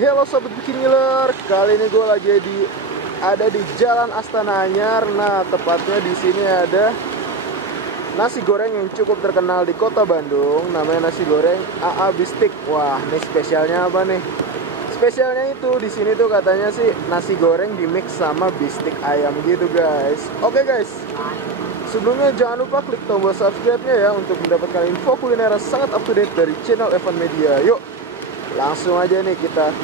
Hello Sobat Bikin Ngiler, kali ini gue lagi ada di Jalan Astana Anyar. Nah, tepatnya di sini ada nasi goreng yang cukup terkenal di kota Bandung. Namanya nasi goreng AA Bistik. Wah, ini spesialnya apa nih? Spesialnya itu di sini tuh katanya sih nasi goreng di mix sama bistik ayam gitu guys. Oke guys, sebelumnya jangan lupa klik tombol subscribe-nya ya untuk mendapatkan info kuliner sangat up to date dari channel Evan Media. Yuk, langsung aja nih kita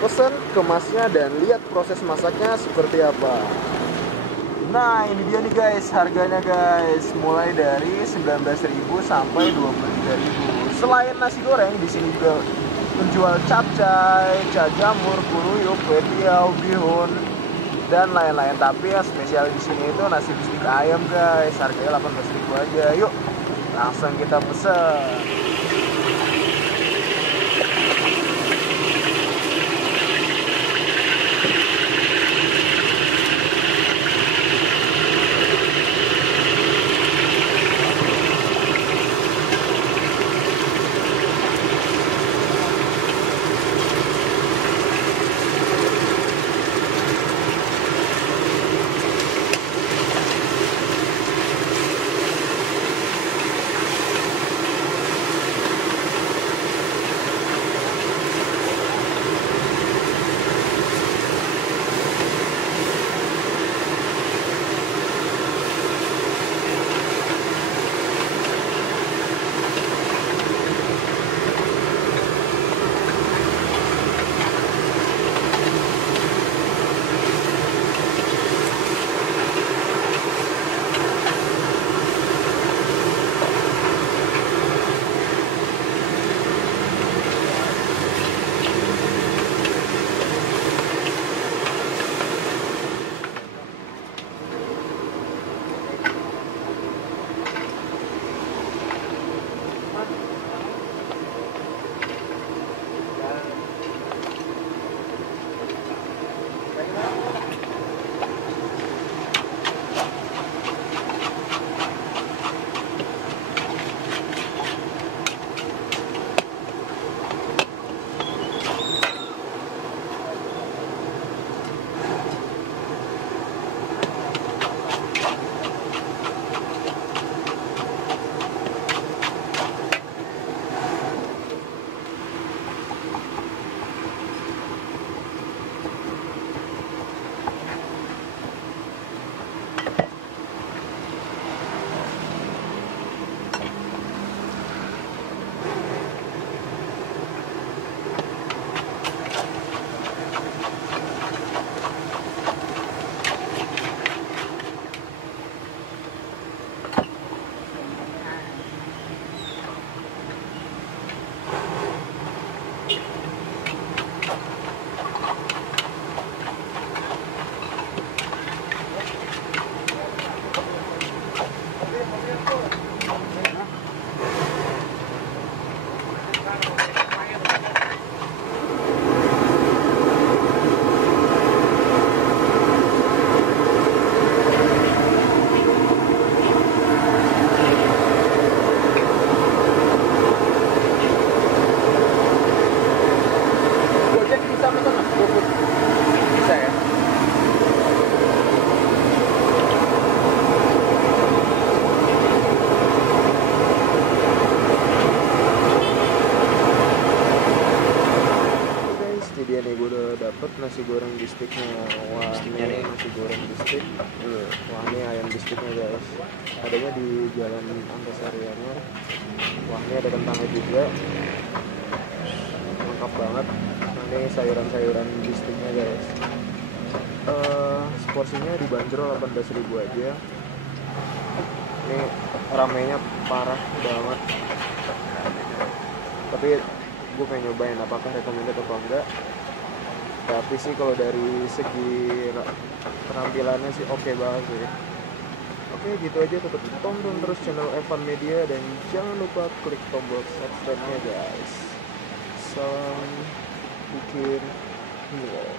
pesan kemasnya dan lihat proses masaknya seperti apa. Nah, ini dia nih guys, harganya guys, mulai dari 19.000 sampai 23.000. Selain nasi goreng, di sini juga menjual capcay, jamur, kuruyuk, kue tiaw, bihun, dan lain-lain. Tapi yang spesial di sini itu nasi bistik ayam guys, harganya 18.000 aja. Yuk, langsung kita pesen. Bisa ya? Guys, ini dia nih, gue udah dapet nasi goreng bistiknya. Wah, ini nasi goreng bistik. Wah, ini ayam bistiknya guys. Adanya di Jalan Antasari Anyar. Wah, ini ada kentangnya juga. Lengkap banget. Nah, ini sayuran-sayuran bistiknya guys. Porsinya dibanderol 18.000 aja. Ini ramenya parah banget. Tapi gue pengen nyobain apakah recommended atau enggak. Tapi sih kalau dari segi penampilannya sih oke banget sih. Oke, gitu aja. Tetap tonton terus channel Evan Media dan jangan lupa klik tombol subscribe-nya guys. Salam bikin ngiler.